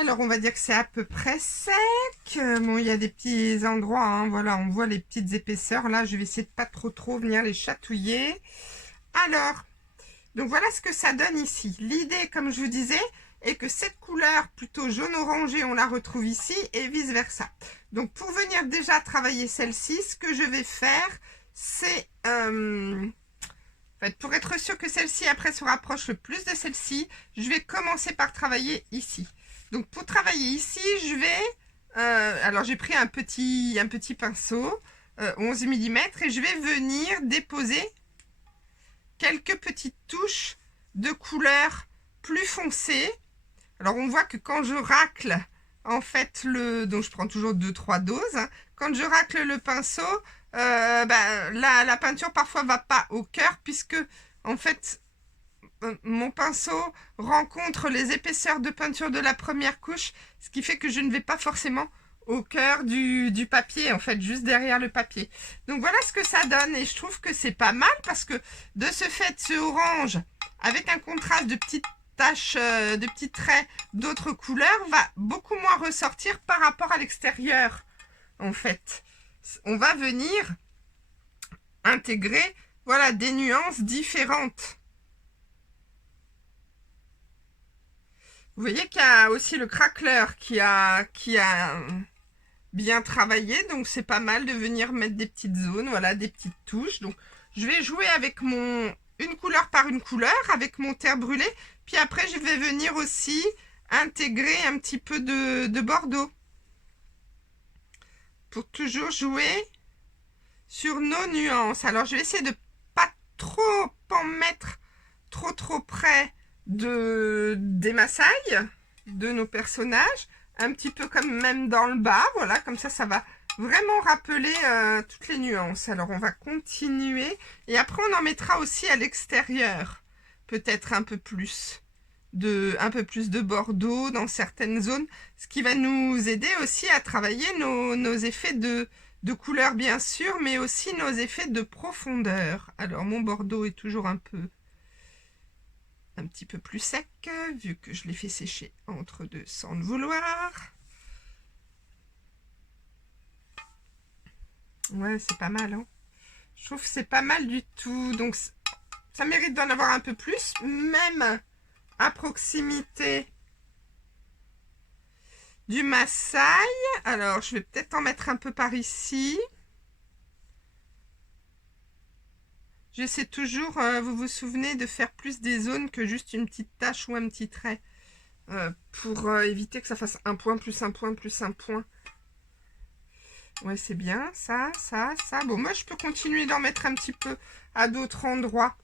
Alors, on va dire que c'est à peu près sec. Bon, il y a des petits endroits, hein, voilà, on voit les petites épaisseurs. Là, je vais essayer de pas trop venir les chatouiller. Alors, donc voilà ce que ça donne ici. L'idée, comme je vous disais, est que cette couleur plutôt jaune-orangé, on la retrouve ici et vice-versa. Donc, pour venir déjà travailler celle-ci, ce que je vais faire, c'est... en fait, pour être sûr que celle-ci, après, se rapproche le plus de celle-ci, je vais commencer par travailler ici. Donc, pour travailler ici, je vais... alors, j'ai pris un petit pinceau, 11 mm, et je vais venir déposer quelques petites touches de couleur plus foncée. Alors, on voit que quand je racle, en fait, donc je prends toujours 2-3 doses, hein. Quand je racle le pinceau, la peinture parfois va pas au cœur, puisque, en fait, mon pinceau rencontre les épaisseurs de peinture de la première couche, ce qui fait que je ne vais pas forcément au cœur du papier, en fait, juste derrière le papier. Donc voilà ce que ça donne, et je trouve que c'est pas mal, parce que de ce fait, ce orange, avec un contraste de petites taches, de petits traits d'autres couleurs, va beaucoup moins ressortir par rapport à l'extérieur, en fait. On va venir intégrer, voilà, des nuances différentes. Vous voyez qu'il y a aussi le craqueleur qui a bien travaillé, donc c'est pas mal de venir mettre des petites zones, voilà, des petites touches. Donc je vais jouer avec une couleur par une couleur, avec mon terre brûlé, puis après je vais venir aussi intégrer un petit peu de bordeaux pour toujours jouer sur nos nuances. Alors je vais essayer de pas trop en mettre trop près des massailles de nos personnages, un petit peu comme même dans le bas, voilà, comme ça va vraiment rappeler toutes les nuances. Alors on va continuer, et après on en mettra aussi à l'extérieur, peut-être un peu plus de bordeaux dans certaines zones, ce qui va nous aider aussi à travailler nos effets de couleur bien sûr, mais aussi nos effets de profondeur. Alors mon bordeaux est toujours un petit peu plus sec, vu que je l'ai fait sécher entre deux sans le vouloir. Ouais, c'est pas mal, hein. Je trouve que c'est pas mal du tout. Donc, ça mérite d'en avoir un peu plus, même à proximité du massaï. Alors, je vais peut-être en mettre un peu par ici. J'essaie toujours, vous vous souvenez, de faire plus des zones que juste une petite tache ou un petit trait. Pour éviter que ça fasse un point plus un point plus un point. Ouais, c'est bien, ça. Bon, moi, je peux continuer d'en mettre un petit peu à d'autres endroits,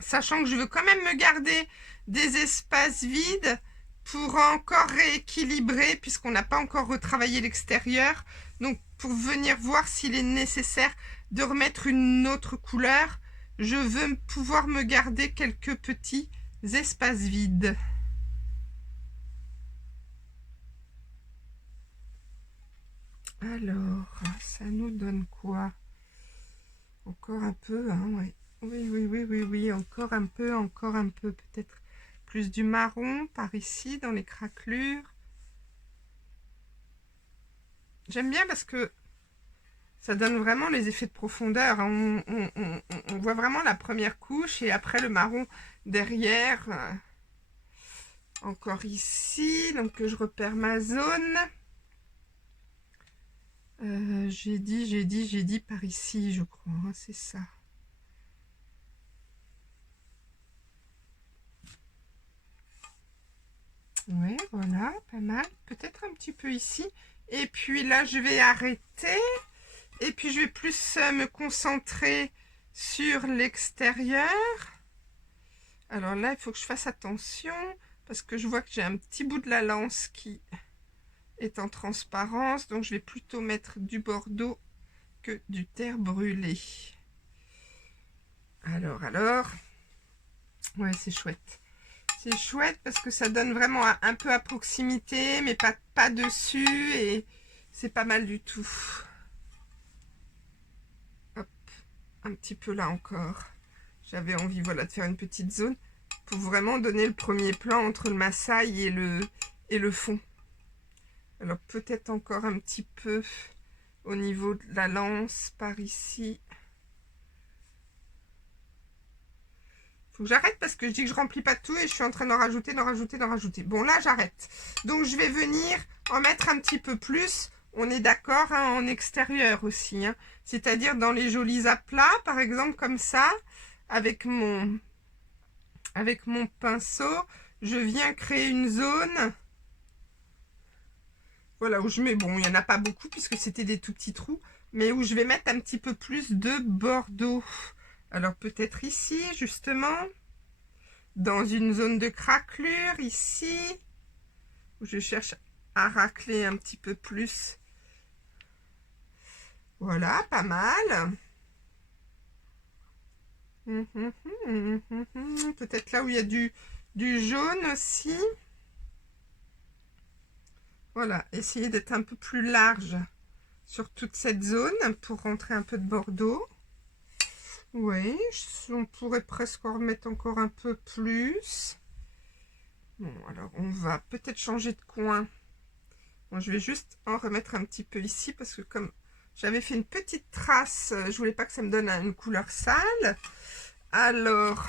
sachant que je veux quand même me garder des espaces vides pour encore rééquilibrer, puisqu'on n'a pas encore retravaillé l'extérieur. Donc, pour venir voir s'il est nécessaire de remettre une autre couleur, je veux pouvoir me garder quelques petits espaces vides. Alors, ça nous donne quoi? Encore un peu, hein, ouais. Oui, encore un peu, peut-être plus du marron par ici, dans les craquelures. J'aime bien parce que ça donne vraiment les effets de profondeur, hein. On voit vraiment la première couche et après le marron derrière. Encore ici, donc que je repère ma zone. J'ai dit par ici, je crois, hein, c'est ça. Ouais, voilà, pas mal. Peut-être un petit peu ici. Et puis là, je vais arrêter. Et puis, je vais plus me concentrer sur l'extérieur. Alors là, il faut que je fasse attention parce que je vois que j'ai un petit bout de la lance qui est en transparence. Donc, je vais plutôt mettre du bordeaux que du terre brûlé. Alors. Ouais, c'est chouette. C'est chouette parce que ça donne vraiment un peu à proximité, mais pas dessus, et c'est pas mal du tout. Hop, un petit peu là encore. J'avais envie, voilà, de faire une petite zone pour vraiment donner le premier plan entre le massaï et le fond. Alors peut-être encore un petit peu au niveau de la lance par ici. Faut que j'arrête parce que je dis que je remplis pas tout et je suis en train d'en rajouter, d'en rajouter, d'en rajouter. Bon là j'arrête. Donc je vais venir en mettre un petit peu plus. On est d'accord, hein, en extérieur aussi. Hein. C'est-à-dire dans les jolis aplats, par exemple comme ça, avec mon pinceau, je viens créer une zone. Voilà, où je mets, bon, il n'y en a pas beaucoup puisque c'était des tout petits trous, mais où je vais mettre un petit peu plus de bordeaux. Alors peut-être ici, justement, dans une zone de craquelure, ici, où je cherche à racler un petit peu plus. Voilà, pas mal. Peut-être là où il y a du jaune aussi. Voilà, essayer d'être un peu plus large sur toute cette zone pour rentrer un peu de bordeaux. Oui, on pourrait presque en remettre encore un peu plus. Bon, alors on va peut-être changer de coin. Bon, je vais juste en remettre un petit peu ici parce que comme j'avais fait une petite trace, je voulais pas que ça me donne une couleur sale. Alors,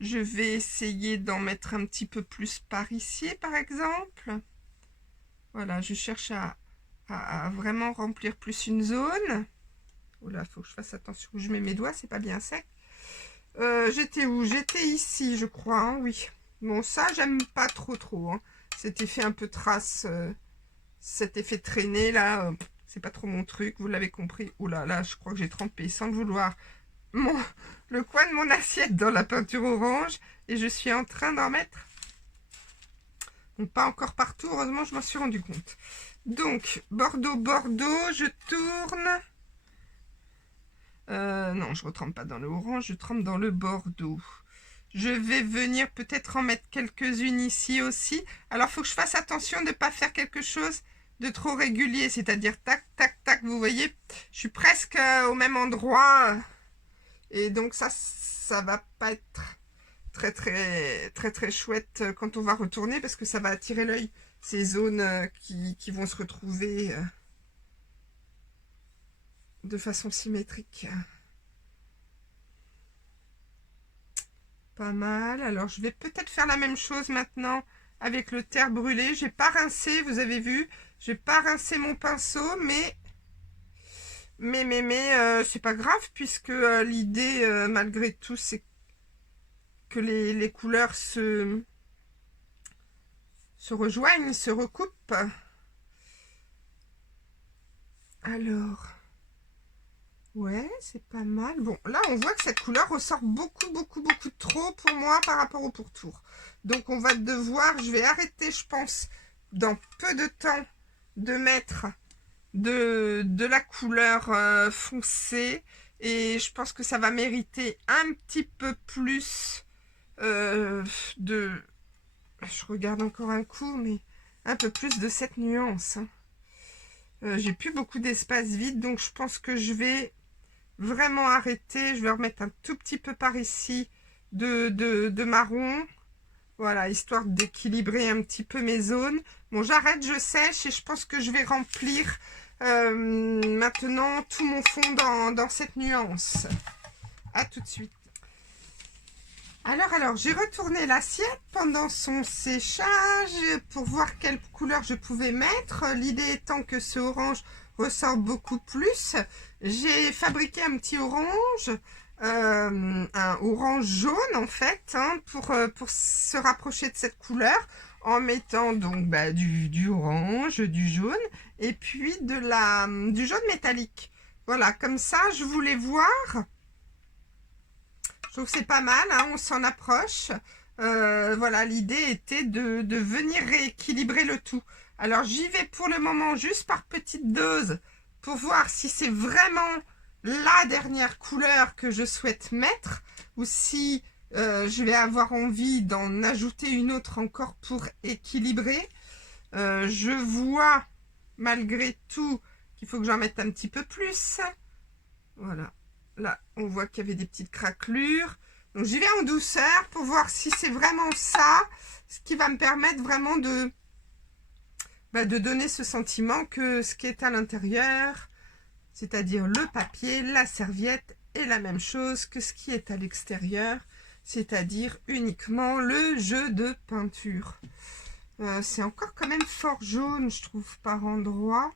je vais essayer d'en mettre un petit peu plus par ici, par exemple. Voilà, je cherche à vraiment remplir plus une zone. Oh là, faut que je fasse attention où je mets mes doigts, c'est pas bien sec. J'étais où? J'étais ici, je crois, hein, oui. Bon, ça, j'aime pas trop. Hein. Cet effet un peu trace, cet effet traîné, là, c'est pas trop mon truc, vous l'avez compris. Oh là là, je crois que j'ai trempé, sans le vouloir, le coin de mon assiette dans la peinture orange. Et je suis en train d'en mettre. Donc, pas encore partout, heureusement, je m'en suis rendu compte. Donc, Bordeaux, je tourne. Non, je ne retrempe pas dans le orange, je trempe dans le bordeaux. Je vais venir peut-être en mettre quelques-unes ici aussi. Alors, il faut que je fasse attention de ne pas faire quelque chose de trop régulier. C'est-à-dire, tac, tac, tac, vous voyez, je suis presque au même endroit. Et donc, ça va pas être très chouette quand on va retourner parce que ça va attirer l'œil. Ces zones qui vont se retrouver de façon symétrique. Pas mal. Alors je vais peut-être faire la même chose maintenant avec le terre brûlé. J'ai pas rincé, vous avez vu. J'ai pas rincé mon pinceau, mais c'est pas grave puisque l'idée malgré tout c'est que les couleurs se rejoignent, se recoupent. Alors, ouais, c'est pas mal. Bon, là, on voit que cette couleur ressort beaucoup trop pour moi par rapport au pourtour. Donc, on va devoir, je vais arrêter, je pense, dans peu de temps, de mettre de la couleur foncée. Et je pense que ça va mériter un petit peu plus de... Je regarde encore un coup, mais un peu plus de cette nuance. Hein. J'ai plus beaucoup d'espace vide, donc je pense que je vais vraiment arrêter. Je vais remettre un tout petit peu par ici de marron. Voilà, histoire d'équilibrer un petit peu mes zones. Bon, j'arrête, je sèche et je pense que je vais remplir maintenant tout mon fond dans cette nuance. À tout de suite. Alors, j'ai retourné l'assiette pendant son séchage pour voir quelle couleur je pouvais mettre. L'idée étant que ce orange ressort beaucoup plus. J'ai fabriqué un petit orange, un orange jaune en fait, hein, pour se rapprocher de cette couleur, en mettant donc du orange, du jaune et puis du jaune métallique. Voilà, comme ça, je voulais voir. Je trouve que c'est pas mal, hein, on s'en approche. Voilà, l'idée était de venir rééquilibrer le tout. Alors, j'y vais pour le moment juste par petite dose pour voir si c'est vraiment la dernière couleur que je souhaite mettre ou si je vais avoir envie d'en ajouter une autre encore pour équilibrer. Je vois malgré tout qu'il faut que j'en mette un petit peu plus. Voilà. Là, on voit qu'il y avait des petites craquelures. Donc, j'y vais en douceur pour voir si c'est vraiment ça, ce qui va me permettre vraiment de de donner ce sentiment que ce qui est à l'intérieur, c'est-à-dire le papier, la serviette, est la même chose que ce qui est à l'extérieur, c'est-à-dire uniquement le jeu de peinture. C'est encore quand même fort jaune, je trouve, par endroit.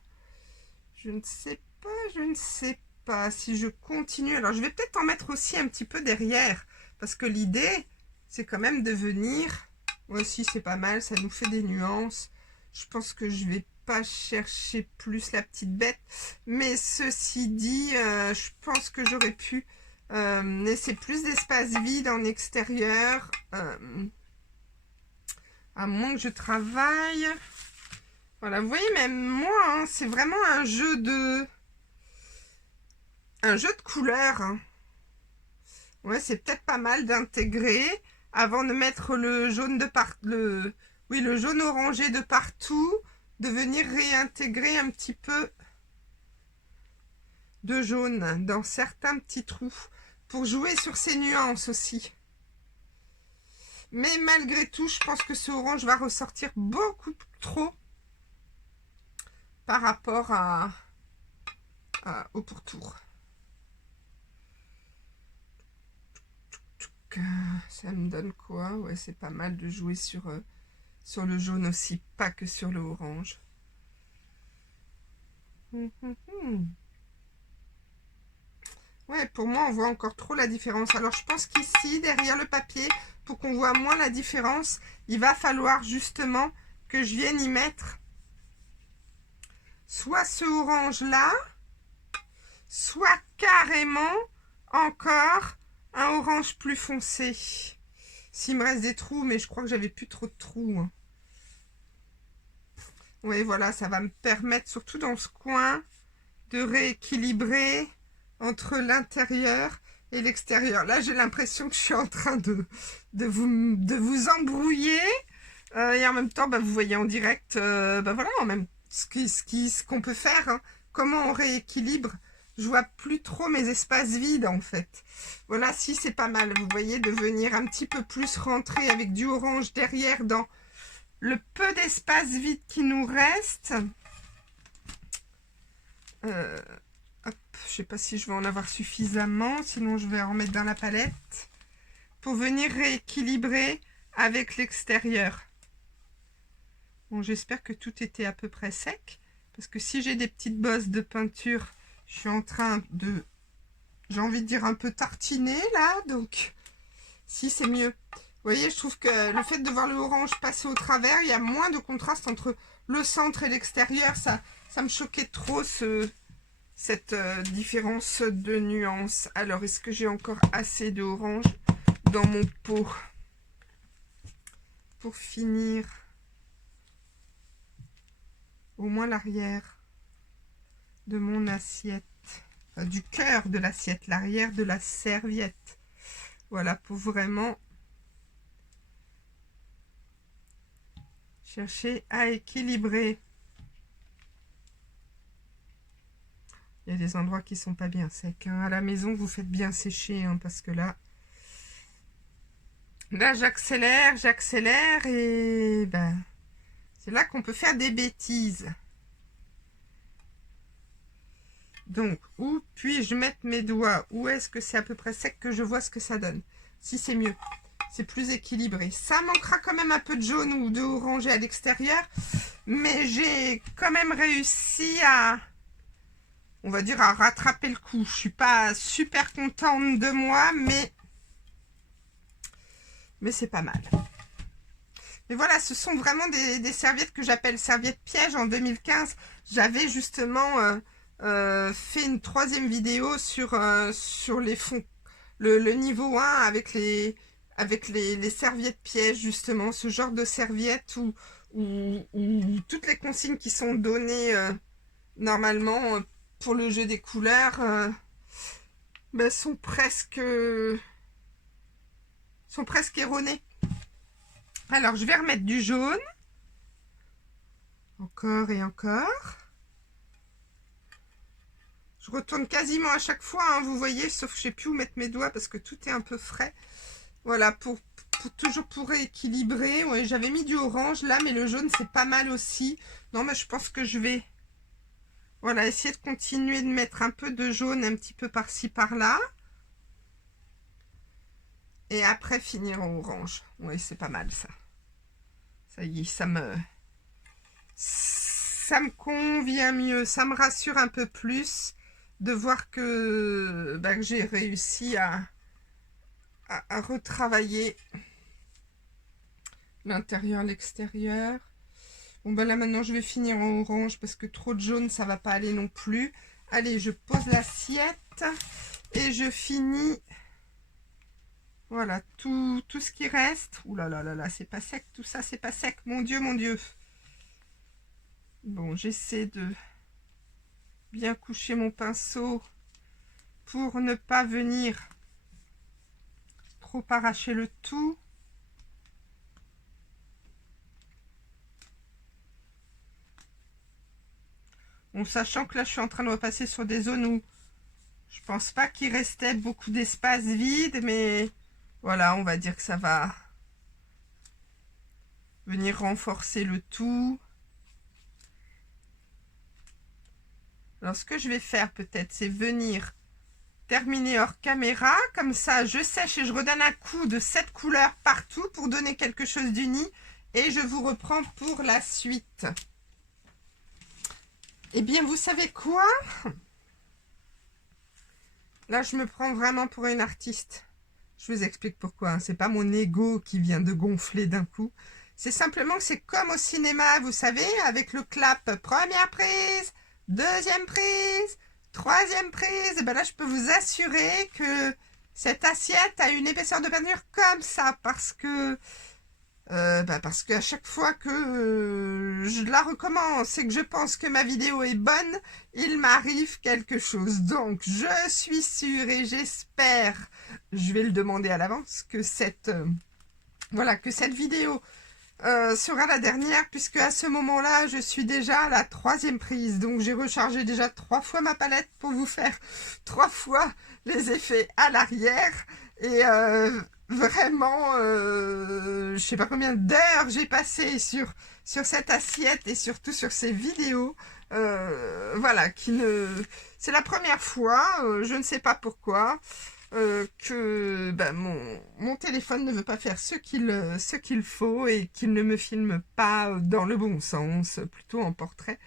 Je ne sais pas si je continue. Alors, je vais peut-être en mettre aussi un petit peu derrière, parce que l'idée, c'est quand même de venir... Moi aussi, c'est pas mal, ça nous fait des nuances. Je pense que je vais pas chercher plus la petite bête, mais ceci dit, je pense que j'aurais pu laisser plus d'espace vide en extérieur, à moins que je travaille. Voilà, vous voyez, même moi, hein, c'est vraiment un jeu de couleurs. Hein. Ouais, c'est peut-être pas mal d'intégrer avant de mettre le jaune le jaune orangé de partout, de venir réintégrer un petit peu de jaune dans certains petits trous pour jouer sur ces nuances aussi. Mais malgré tout, je pense que ce orange va ressortir beaucoup trop par rapport au pourtour. Ça me donne quoi? Ouais, c'est pas mal de jouer sur le jaune aussi, pas que sur le orange. Ouais, pour moi, on voit encore trop la différence. Alors, je pense qu'ici, derrière le papier, pour qu'on voit moins la différence, il va falloir justement que je vienne y mettre soit ce orange-là, soit carrément encore un orange plus foncé. S'il me reste des trous, mais je crois que j'avais plus trop de trous. Hein. Oui, voilà, ça va me permettre, surtout dans ce coin, de rééquilibrer entre l'intérieur et l'extérieur. Là, j'ai l'impression que je suis en train de vous embrouiller. Et en même temps, vous voyez en direct, voilà, en même ce qu'on peut faire. Hein. Comment on rééquilibre. Je vois plus trop mes espaces vides, en fait. Voilà, si c'est pas mal, vous voyez, de venir un petit peu plus rentrer avec du orange derrière dans le peu d'espace vide qui nous reste. Hop, je sais pas si je vais en avoir suffisamment, sinon je vais en mettre dans la palette pour venir rééquilibrer avec l'extérieur. Bon, j'espère que tout était à peu près sec, parce que si j'ai des petites bosses de peinture, je suis en train de, j'ai envie de dire un peu tartiner là, donc si c'est mieux. Vous voyez, je trouve que le fait de voir le orange passer au travers, il y a moins de contraste entre le centre et l'extérieur, ça me choquait trop cette différence de nuances. Alors, est-ce que j'ai encore assez d'orange dans mon pot pour finir au moins l'arrière de mon assiette, enfin, du cœur de l'assiette, l'arrière de la serviette. Voilà, pour vraiment chercher à équilibrer. Il y a des endroits qui sont pas bien secs. Hein. À la maison, vous faites bien sécher, hein, parce que là, j'accélère et c'est là qu'on peut faire des bêtises. Donc, où puis-je mettre mes doigts? Où est-ce que c'est à peu près sec que je vois ce que ça donne? Si c'est mieux, c'est plus équilibré. Ça manquera quand même un peu de jaune ou de orangé à l'extérieur, mais j'ai quand même réussi à, on va dire, à rattraper le coup. Je suis pas super contente de moi, mais c'est pas mal. Mais voilà, ce sont vraiment des serviettes que j'appelle serviettes pièges. En 2015, j'avais justement fait une 3e vidéo sur les fonds, le niveau 1 avec les serviettes pièges, justement, ce genre de serviettes où toutes les consignes qui sont données normalement pour le jeu des couleurs sont presque erronées. Alors, je vais remettre du jaune. Encore et encore. Je retourne quasiment à chaque fois, hein, vous voyez, sauf que je ne sais plus où mettre mes doigts parce que tout est un peu frais. Voilà, pour toujours pour équilibrer. Ouais, j'avais mis du orange là, mais le jaune c'est pas mal aussi. Non, mais je pense que je vais, voilà, essayer de continuer de mettre un peu de jaune un petit peu par-ci par-là. Et après finir en orange. Oui, c'est pas mal ça. Ça y est, ça me convient mieux. Ça me rassure un peu plus de voir que j'ai réussi à retravailler l'intérieur, l'extérieur. Bon, là maintenant je vais finir en orange parce que trop de jaune ça va pas aller non plus. Allez, je pose l'assiette et je finis. Voilà, tout ce qui reste. Ouh là là là là, c'est pas sec, tout ça, c'est pas sec. Mon Dieu, mon Dieu. Bon, j'essaie de bien coucher mon pinceau pour ne pas venir trop arracher le tout. Bon, sachant que là, je suis en train de repasser sur des zones où je pense pas qu'il restait beaucoup d'espace vide, mais voilà, on va dire que ça va venir renforcer le tout. Alors, ce que je vais faire peut-être, c'est venir terminer hors caméra. Comme ça, je sèche et je redonne un coup de cette couleur partout pour donner quelque chose d'uni. Et je vous reprends pour la suite. Eh bien, vous savez quoi? Là, je me prends vraiment pour une artiste. Je vous explique pourquoi. Hein. C'est pas mon ego qui vient de gonfler d'un coup. C'est simplement que c'est comme au cinéma, vous savez, avec le clap. Première prise, deuxième prise, troisième prise. Et ben là, je peux vous assurer que cette assiette a une épaisseur de peinture comme ça. Parce qu'à chaque fois que je la recommence et que je pense que ma vidéo est bonne, il m'arrive quelque chose. Donc, je suis sûre et j'espère, je vais le demander à l'avance, que cette vidéo sera la dernière, puisque à ce moment-là, je suis déjà à la 3e prise. Donc, j'ai rechargé déjà 3 fois ma palette pour vous faire 3 fois les effets à l'arrière. Et vraiment, je sais pas combien d'heures j'ai passé sur cette assiette et surtout sur ces vidéos. Voilà, c'est la première fois, je ne sais pas pourquoi, que mon téléphone ne veut pas faire ce qu'il faut et qu'il ne me filme pas dans le bon sens, plutôt en portrait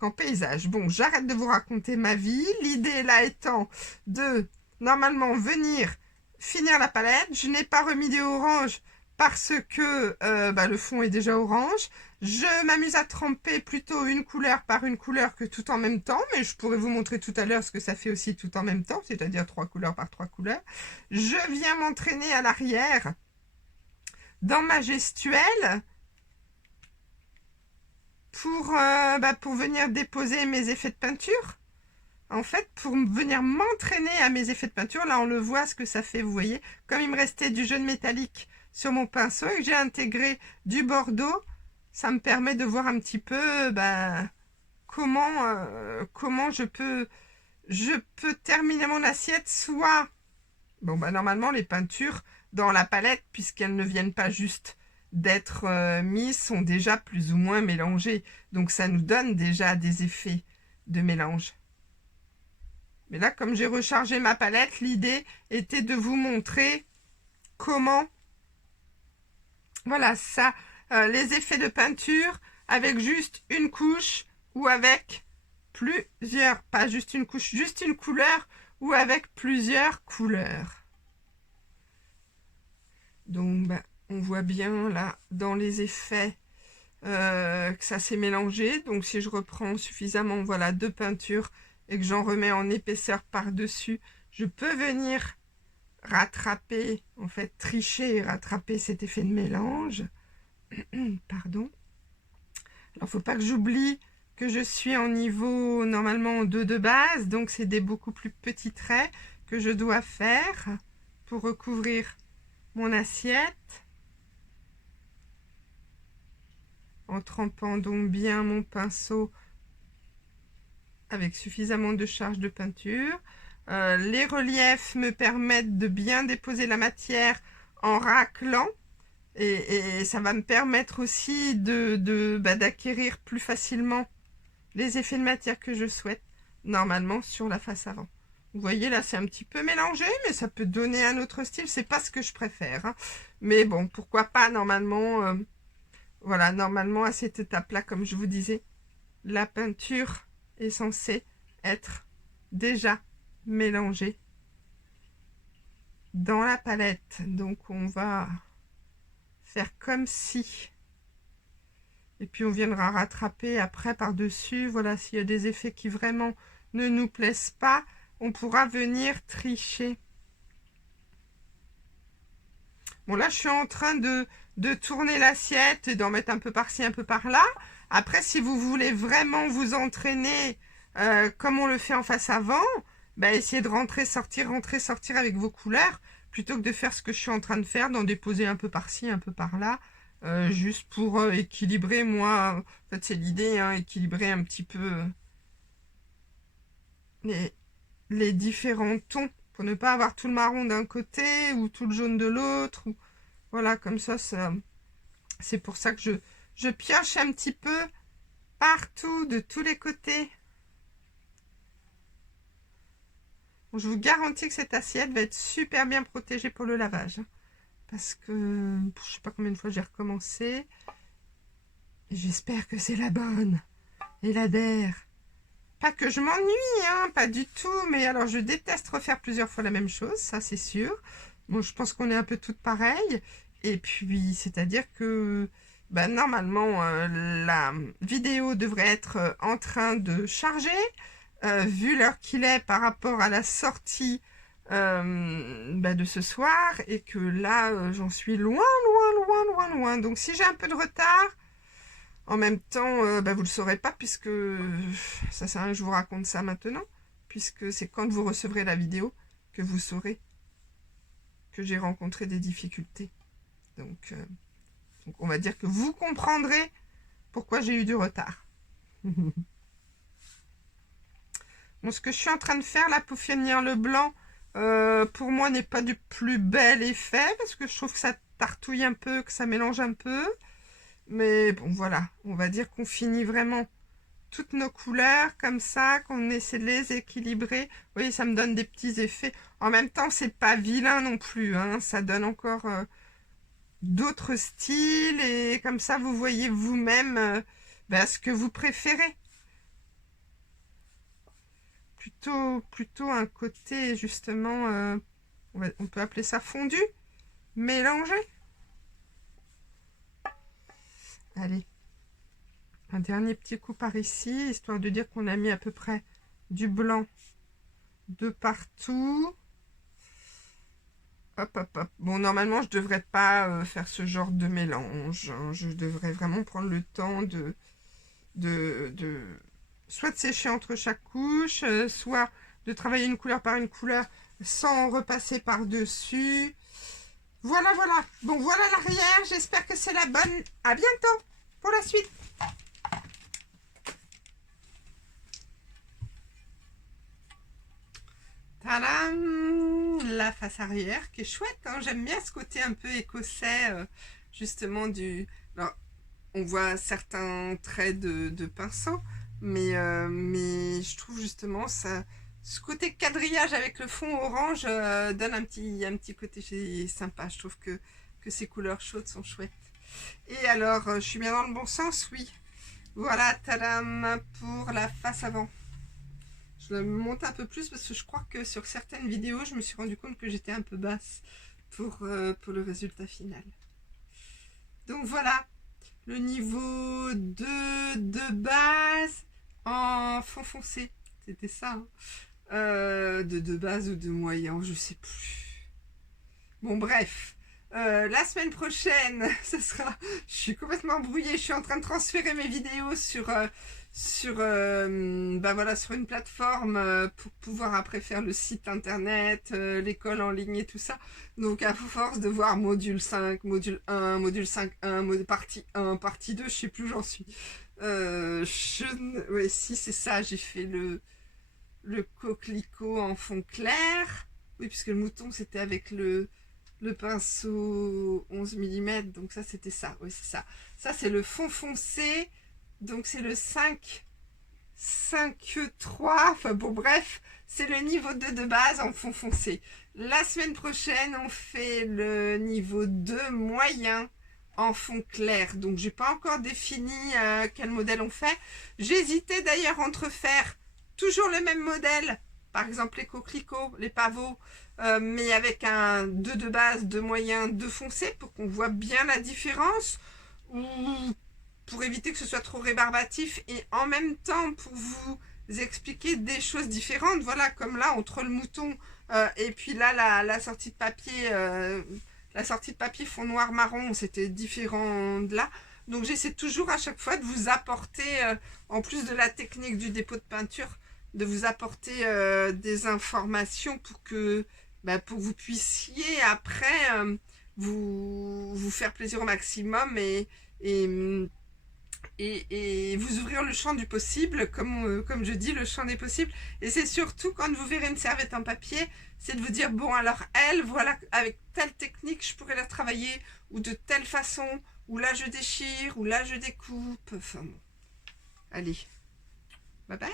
qu'en paysage. Bon, j'arrête de vous raconter ma vie. L'idée là étant de normalement venir finir la palette. Je n'ai pas remis des oranges parce que le fond est déjà orange. Je m'amuse à tremper plutôt une couleur par une couleur que tout en même temps, mais je pourrais vous montrer tout à l'heure ce que ça fait aussi tout en même temps, c'est-à-dire 3 couleurs par 3 couleurs. Je viens m'entraîner à l'arrière dans ma gestuelle pour venir déposer mes effets de peinture. En fait, pour venir m'entraîner à mes effets de peinture, là on le voit ce que ça fait, vous voyez. Comme il me restait du jaune métallique sur mon pinceau et que j'ai intégré du bordeaux, ça me permet de voir un petit peu comment je peux terminer mon assiette. Soit, normalement les peintures dans la palette, puisqu'elles ne viennent pas juste d'être mises, sont déjà plus ou moins mélangées. Donc ça nous donne déjà des effets de mélange. Mais là, comme j'ai rechargé ma palette, l'idée était de vous montrer comment, voilà, ça, les effets de peinture avec juste une couche ou avec plusieurs, pas juste une couche, juste une couleur ou avec plusieurs couleurs. Donc, on voit bien là, dans les effets, que ça s'est mélangé. Donc, si je reprends suffisamment, voilà, de peinture et que j'en remets en épaisseur par-dessus, je peux venir rattraper, en fait, tricher et rattraper cet effet de mélange. Pardon. Alors, faut pas que j'oublie que je suis en niveau, normalement, 2 de base, donc c'est des beaucoup plus petits traits que je dois faire pour recouvrir mon assiette. En trempant donc bien mon pinceau avec suffisamment de charge de peinture. Les reliefs me permettent de bien déposer la matière en raclant. Et ça va me permettre aussi d'acquérir plus facilement les effets de matière que je souhaite, normalement, sur la face avant. Vous voyez, là, c'est un petit peu mélangé, mais ça peut donner un autre style. C'est pas ce que je préfère, hein. Mais bon, pourquoi pas, normalement, voilà, normalement, à cette étape-là, comme je vous disais, la peinture est censée être déjà mélangée dans la palette. Donc, on va faire comme si... Et puis on viendra rattraper après par-dessus. Voilà, s'il y a des effets qui vraiment ne nous plaisent pas, on pourra venir tricher. Bon, là, je suis en train de tourner l'assiette et d'en mettre un peu par-ci, un peu par-là. Après, si vous voulez vraiment vous entraîner comme on le fait en face avant, bah, essayez de rentrer, sortir avec vos couleurs, plutôt que de faire ce que je suis en train de faire, d'en déposer un peu par-ci, un peu par-là. Juste pour équilibrer, moi, en fait c'est l'idée, hein, équilibrer un petit peu les différents tons, pour ne pas avoir tout le marron d'un côté ou tout le jaune de l'autre. Voilà, comme ça, c'est pour ça que je pioche un petit peu partout, de tous les côtés. Bon, je vous garantis que cette assiette va être super bien protégée pour le lavage, hein, parce que je sais pas combien de fois j'ai recommencé. J'espère que c'est la bonne et la der. Pas que je m'ennuie, hein, pas du tout, mais alors je déteste refaire plusieurs fois la même chose, ça c'est sûr. Bon, je pense qu'on est un peu toutes pareilles. Et puis, c'est-à-dire que bah, normalement, la vidéo devrait être en train de charger, vu l'heure qu'il est par rapport à la sortie bah, de ce soir, et que là, j'en suis loin, loin, loin, loin, loin. Donc si j'ai un peu de retard, en même temps, bah, vous le saurez pas, puisque ça sert à rien que je vous raconte ça maintenant, puisque c'est quand vous recevrez la vidéo que vous saurez que j'ai rencontré des difficultés. Donc on va dire que vous comprendrez pourquoi j'ai eu du retard. Bon, ce que je suis en train de faire là pour finir le blanc, pour moi n'est pas du plus bel effet, parce que je trouve que ça tartouille un peu, que ça mélange un peu. Mais bon, voilà, on va dire qu'on finit vraiment toutes nos couleurs comme ça, qu'on essaie de les équilibrer. Vous voyez, ça me donne des petits effets. En même temps, c'est pas vilain non plus, hein. Ça donne encore d'autres styles, et comme ça, vous voyez vous-même bah, ce que vous préférez. Plutôt un côté, justement, on peut appeler ça fondu, mélangé. Allez. Un dernier petit coup par ici, histoire de dire qu'on a mis à peu près du blanc de partout. Hop, hop, hop. Bon, normalement, je devrais pas faire ce genre de mélange, hein. Je devrais vraiment prendre le temps soit de sécher entre chaque couche, soit de travailler une couleur par une couleur sans repasser par-dessus. Voilà, voilà. Bon, voilà l'arrière. J'espère que c'est la bonne. À bientôt pour la suite. Tadam! La face arrière qui est chouette, hein. J'aime bien ce côté un peu écossais, justement du... Alors, on voit certains traits de pinceau, mais je trouve justement ça... Ce côté quadrillage avec le fond orange donne un petit côté sympa. Je trouve que ces couleurs chaudes sont chouettes. Et alors, je suis bien dans le bon sens, oui. Voilà, tadam, pour la face avant. Je la monte un peu plus parce que je crois que sur certaines vidéos, je me suis rendu compte que j'étais un peu basse pour le résultat final. Donc voilà, le niveau 2 de base en fond foncé. C'était ça, hein. De base ou de moyen, je sais plus. Bon, bref. La semaine prochaine, ce sera... Je suis complètement embrouillée. Je suis en train de transférer mes vidéos sur bah voilà, sur une plateforme pour pouvoir après faire le site internet, l'école en ligne et tout ça. Donc à force de voir module 5, module 1, module 5.1, partie 1, partie 2, je sais plus où j'en suis. Ouais, si c'est ça, j'ai fait le coquelicot en fond clair. Oui, puisque le mouton c'était avec le le pinceau 11 mm, donc ça c'était ça, oui c'est ça. Ça c'est le fond foncé, donc c'est le 5.3, enfin bon bref, c'est le niveau 2 de base en fond foncé. La semaine prochaine, on fait le niveau 2 moyen en fond clair. Donc j'ai pas encore défini quel modèle on fait. J'hésitais d'ailleurs entre faire toujours le même modèle, par exemple les coquelicots, les pavots, mais avec un 2 de base, 2 moyen, 2 foncé, pour qu'on voit bien la différence, ou pour éviter que ce soit trop rébarbatif, et en même temps pour vous expliquer des choses différentes. Voilà, comme là, entre le mouton et puis là, la sortie de papier, la sortie de papier fond noir marron, c'était différent de là. Donc j'essaie toujours à chaque fois de vous apporter, en plus de la technique du dépôt de peinture, de vous apporter des informations pour que pour vous puissiez après vous faire plaisir au maximum et vous ouvrir le champ du possible, comme je dis, le champ des possibles. Et c'est surtout quand vous verrez une serviette en papier, c'est de vous dire, bon alors elle, voilà, avec telle technique, je pourrais la travailler, ou de telle façon, ou là je déchire, ou là je découpe, enfin bon. Allez, bye bye.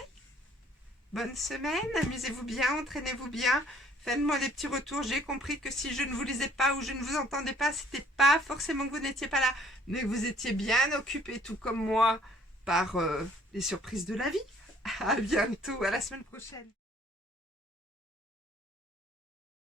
Bonne semaine, amusez-vous bien, entraînez-vous bien. Faites-moi des petits retours. J'ai compris que si je ne vous lisais pas ou je ne vous entendais pas, c'était pas forcément que vous n'étiez pas là, mais que vous étiez bien occupé, tout comme moi, par les surprises de la vie. À bientôt, à la semaine prochaine.